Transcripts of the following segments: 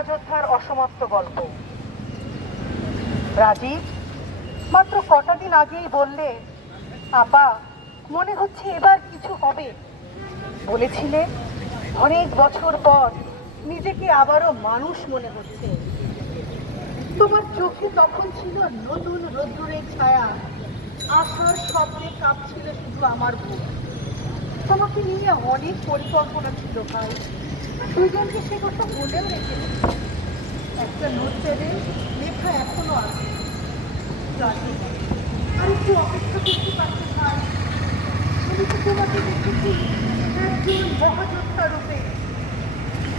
অযোধ্যার অসমাপ্ত গল্প। রাজীব মাত্র কটা দিন আগেই বললে, আপা মনে হচ্ছে এবার কিছু হবে। বলেছিলে অনেক বছর পর নিজেকে আবারও মানুষ মনে হচ্ছে। তোমার চোখে তখন ছিল নতুন রোদ্দুরের ছায়া, আশার স্বপ্নে কাঁপছিল শুধু আমার বুক। তোমাকে নিয়ে অনেক পরিকল্পনা ছিল ভাই, দুজনকে সে কথা বলেও রেখেছি। একটা নোটপ্যাডে লেখা এখনো আছে, আর একটু অপেক্ষা করতে পারতে ভাই। আমি তো তোমাকে দেখেছি একজন মহাযোদ্ধা রূপে,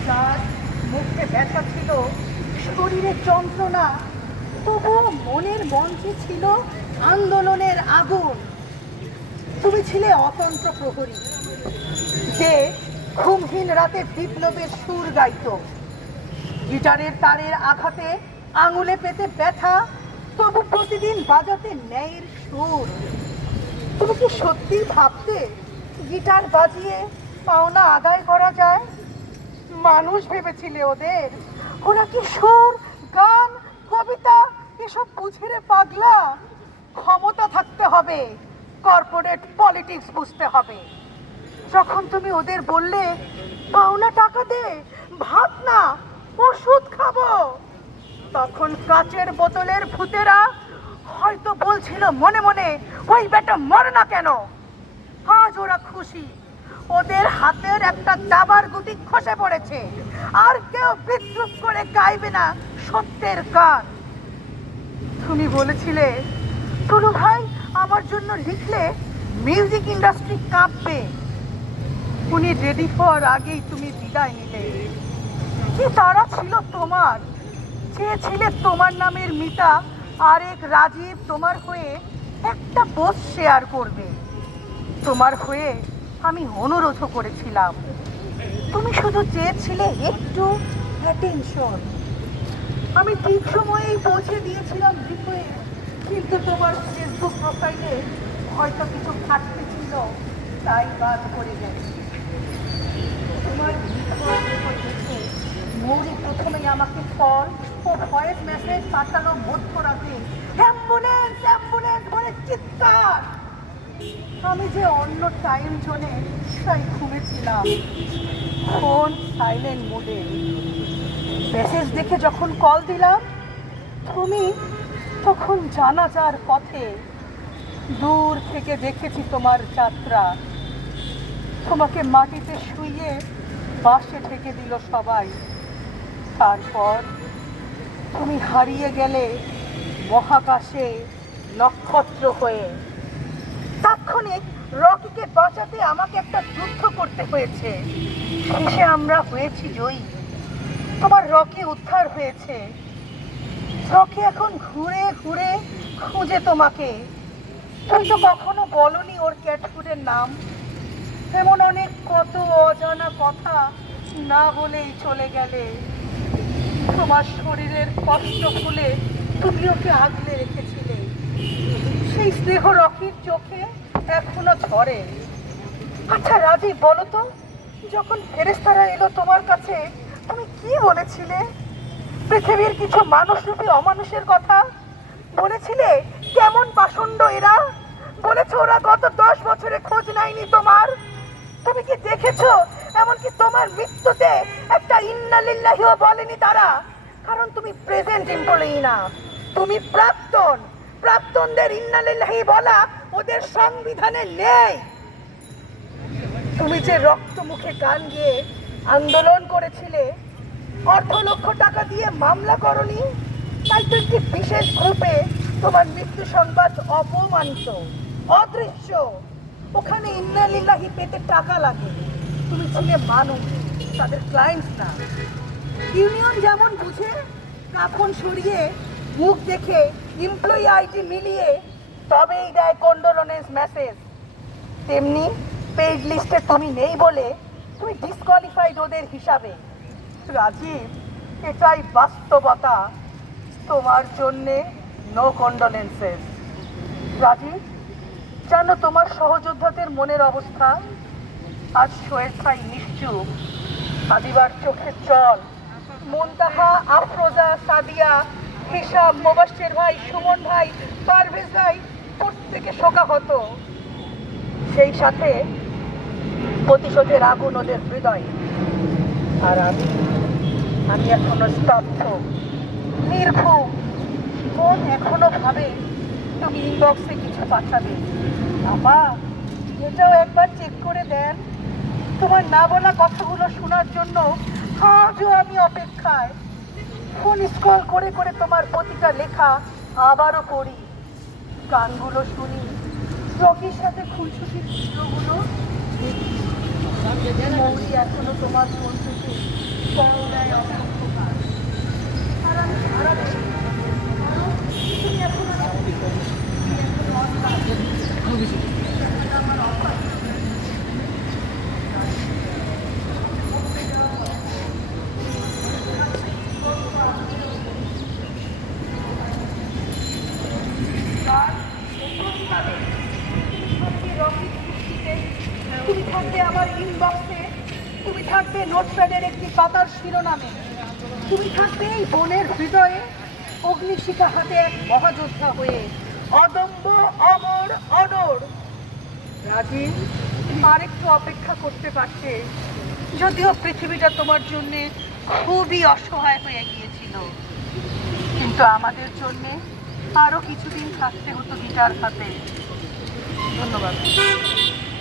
যার মুখে ব্যথা ছিল, শরীরে যন্ত্রণা, তবুও মনের মঞ্চে ছিল আন্দোলনের আগুন। তুমি ছিলে অতন্ত্র প্রহরী, যে ঘুমহীন রাতে বিপ্লবের সুর গাইত, গিটারের তারের আঘাতে আঙুলে পেতে ব্যথা, তবু প্রতিদিন বাজাতে ন্যায়ের সুর। তুমি কি সত্যি ভাবতে গিটার বাজিয়ে পাওনা আদায় করা যায়? মানুষ ভেবেছিলে ওদের? ওরা কি সুর, গান, কবিতা এসব বুঝে রে পাগলা? ক্ষমতা থাকতে হবে, কর্পোরেট পলিটিক্স বুঝতে হবে। যখন তুমি ওদের বললে পাওনা টাকা দে, ভাত না ওষুধ খাবো, তখন কাচের বোতলের ভূতেরা হয়তো বলছিল মনে মনে, ওই বেটা মর না কেন। আজ ওরা খুশি, ওদের হাতের একটা দাবার গুটি খসে পড়েছে, আর কেউ বিদ্রুপ করে গাইবে না সত্যের গান। তুমি বলেছিলে টুলু ভাই আমার জন্য লিখলে মিউজিক ইন্ডাস্ট্রি কাঁপবে। উনি রেডি হওয়ার আগেই তুমি বিদায় নিলে। কি তারা ছিল তোমার, চেয়েছিলে তোমার নামের মিতা আর এক রাজীব তোমার হয়ে একটা পোস্ট শেয়ার করবে। তোমার হয়ে আমি অনুরোধও করেছিলাম, তুমি শুধু চেয়েছিলে একটু অ্যাটেনশন। আমি ঠিক সময়েই পৌঁছে দিয়েছিলাম দ্বীপে, কিন্তু তোমার ফেসবুক প্রোফাইলে হয়তো কিছু ঘাটতি ছিল, তাই বাদ করে গেছে। তোমার মৌরি প্রথমেই আমাকে কল ও ভয়েস মেসেজ পাঠালো মধ্যরাতে, অ্যাম্বুলেন্স অ্যাম্বুলেন্স বলে চিৎকার। আমি যে অন্য টাইম জোনে, তাই ঘুমেছিলাম, ফোন সাইলেন্ট মোডে। মেসেজ দেখে যখন কল দিলাম, তুমি তখন জানাজার পথে। দূর থেকে দেখেছি তোমার যাত্রা, তোমাকে মাটিতে শুইয়ে বাঁশে ঢেকে দিল সবাই। তারপর তুমি হারিয়ে গেলে মহাকাশে নক্ষত্র হয়ে। তাৎক্ষণিক রকিকে বাঁচাতে আমাকে একটা যুদ্ধ করতে হয়েছে, শেষে আমরা হয়েছি জয়ী। তোমার রকি উদ্ধার হয়েছে, রকি এখন ঘুরে ঘুরে খুঁজে তোমাকে। তুমি তো কখনো বলনি ওর ক্যাটফুডের নাম। এমন অনেক কত অজানা কথা না বলেই চলে গেলে। তোমার শরীরের কষ্ট ভুলে তুমি ওকে আগলে রেখেছিলে, সেই স্নেহ রকির চোখে এখনো ঝরে। আচ্ছা রাজীব, বলো তো, যখন ফেরেশতারা এলো তোমার কাছে, তুমি কি বলেছিলে? পৃথিবীর কিছু মানুষরূপী অমানুষের কথা বলেছিলে। কেমন পাষণ্ড এরা, বলেছো ওরা গত 10 বছরে খোঁজ নেয়নি তোমার। তুমি কি দেখেছো এমনকি তোমার মৃত্যুতে একটা ইন্না লিল্লাহিও বলেনি তারা? কারণ তুমি প্রেজেন্ট এমপ্লয়ি না, তুমি প্রাক্তন। প্রাক্তনদের ইন্না লিল্লাহি বলা ওদের সংবিধানে নেই। তুমি যে রক্ত মুখে গান গেয়ে আন্দোলন করেছিলে, অর্ধ লক্ষ টাকা দিয়ে মামলা করনি, তাই তো একটি বিশেষ গ্রুপে তোমার মৃত্যু সংবাদ অপমানিত, অদৃশ্য। ওখানে ইন্না লিল্লাহি পেতে টাকা লাগে। তুমি ছিলে মানুষ, তাদের ক্লায়েন্টস না। ইউনিয়ন যেমন বুঝে কাফন সরিয়ে মুখ দেখে এমপ্লয়ি আইডি মিলিয়ে তবেই দেয় কন্ডোলেন্স মেসেজ, তেমনি পেইড লিস্টে তুমি নেই বলে তুমি ডিসকোয়ালিফাইড ওদের হিসাবে। রাজীব, এটাই বাস্তবতা। তোমার জন্যে নো কন্ডোলেন্সেস। রাজীব, জানো তোমার সহযোদ্ধাদের মনের অবস্থা? আজ স্বেচ্ছায় নিশ্চুপ, আদিবার চোখে জল, মুনতাহা, আফরোজা, সাদিয়া, হিসাব, মোবাশ্বের ভাই, সুমন ভাই, পারভেজ ভাই প্রত্যেকে শোকাহত। সেই সাথে প্রতিশোধের আগুন ওদের হৃদয়ে। আর আমি এখনো স্তব্ধ, নির্ঘুম। মন এখনো ভাবে তুমি ইনবক্সে কিছু পাঠাবে। আপা, এটাও একবার চেক করে দেন। তোমার না বলা কথাগুলো শোনার জন্য আজও আমি অপেক্ষায়। ফোন স্ক্রল করে করে তোমার প্রতিটা লেখা আবারও পড়ি, গানগুলো শুনি, রকির সাথে খুনসুটির চিত্রগুলো দেখি। মৌরি এখনো তোমার ফোন থেকে কল দেয় অসংখ্যবার। আর আমি সারা দিন তুমি এখনো তুমি থাকবে আমার ইনবক্সে, তুমি থাকবে নোটপ্যাডের একটি পাতার শিরোনামে, তুমি থাকবে এই বনের হৃদয়ে অগ্নিশিখা হাতে এক মহাযোদ্ধা হয়ে, অদম্য, অমর, অনড়। রাজিন আর একটু অপেক্ষা করতে পারছে, যদিও পৃথিবীটা তোমার জন্যে খুবই অসহায় হয়ে গিয়েছিল, কিন্তু আমাদের জন্যে আরো কিছুদিন থাকতে হতো গিটার হাতে। ধন্যবাদ।